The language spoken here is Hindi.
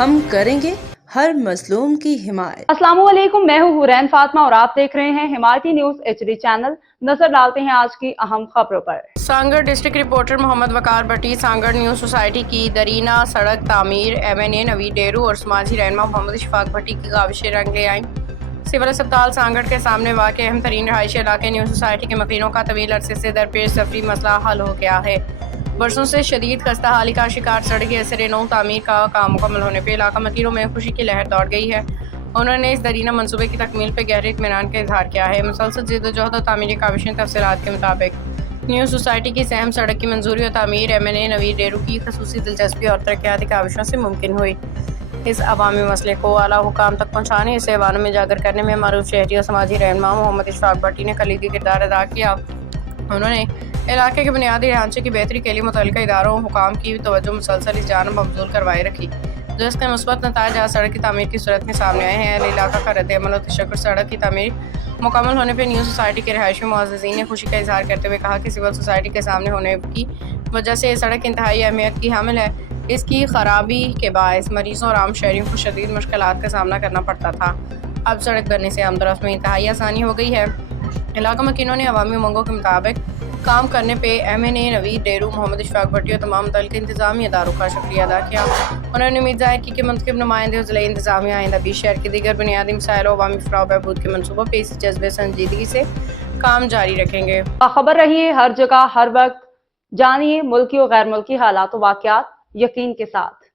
हम करेंगे हर मजलूम की हिमायत। अस्सलामुअलैकुम, मैं हूँ हुरैन फातिमा और आप देख रहे हैं हिमायती न्यूज HD चैनल। नजर डालते हैं आज की अहम खबरों पर। सांगड़ डिस्ट्रिक्ट रिपोर्टर मोहम्मद वकार भट्टी। सांगड़ न्यू सोसाइटी की दरीना सड़क तामीर, MNA नवीद डेरू और समाजी रहनुमा मोहम्मद इशफाक भट्टी की काविशें रंग ले आईं। सिविल अस्पताल सांगड़ के सामने वाक़ अहम तरीन रहायशी इलाके न्यू सोसाइटी के मकीनों का तवील अरसे से दरपेश सफरी मसला हल हो गया है। बरसों से शदीद खस्ता हाली का शिकार सड़क के असर नौ तामीर का काम मुकम्मल होने पर इलाका मकीनों में खुशी की लहर दौड़ गई है। उन्होंने इस दरीना मनसूबे की तकमील पर गहरे इत्मीनान का इजहार किया है। मुसलसल जिद्दोजहद और तामीरी काविशें तफसीलात के मुताबिक न्यू सोसाइटी की सहम सड़क की मंजूरी और तामीर MNA नवीद डेरू की खसूसी दिलचस्पी और तरक्याती काविशों से मुमकिन हुई। इस अवामी मसले को आला हुकाम तक पहुँचाने, इसे ऐवानों में उजागर करने में मारूफ शहरी और समाजी रहनुमा मोहम्मद इशफाक भट्टी ने कलीदी किरदार अदा किया। उन्होंने इलाके के बुनियादी ढांचे की बेहतरी के लिए मुतल्लिका इदारों और हुकाम की तवज्जो मुसलसल इस जानब मबजूल करवाए रखी, जिसके मुस्बत नताइज आज सड़क की तामीर की सूरत में सामने आए हैं। इलाका का रद्द-ए-अमल और तशक्कुर। सड़क की तामीर मुकम्मल होने पर न्यू सोसाइटी के रहायशी मुअज़्ज़ज़ीन ने खुशी का इजहार करते हुए कहा कि सिविल सोसाइटी के सामने होने की वजह से ये सड़क इंतहाई अहमियत की हामिल है। इसकी खराबी के बायस मरीजों और आम शहरियों को शदीद मुश्किलात का सामना करना पड़ता था। अब सड़क बनने से आमदरफ्त में इंतहाई आसानी हो गई है। इलाका मकीनों ने अवामी उमंगों के मुताबिक काम करने पे MNA नवीद डेरू, मोहम्मद इशफाक भट्टी और तमाम दल के इंतजामी इदारों का शुक्रिया अदा किया। उन्होंने उम्मीद जाहिर की कि मुंतखब नुमाइंदे और ज़िला इंतजामिया आइंदा भी शहर के दीगर बुनियादी मसाइल और अवामी फलाह बहबूद के मनसूबों पर इसी जज्बे संजीदगी से काम जारी रखेंगे। खबर रहिए हर जगह हर वक्त, जानिए मुल्की और गैर मुल्की हालात व वाक़यात यकीन के साथ।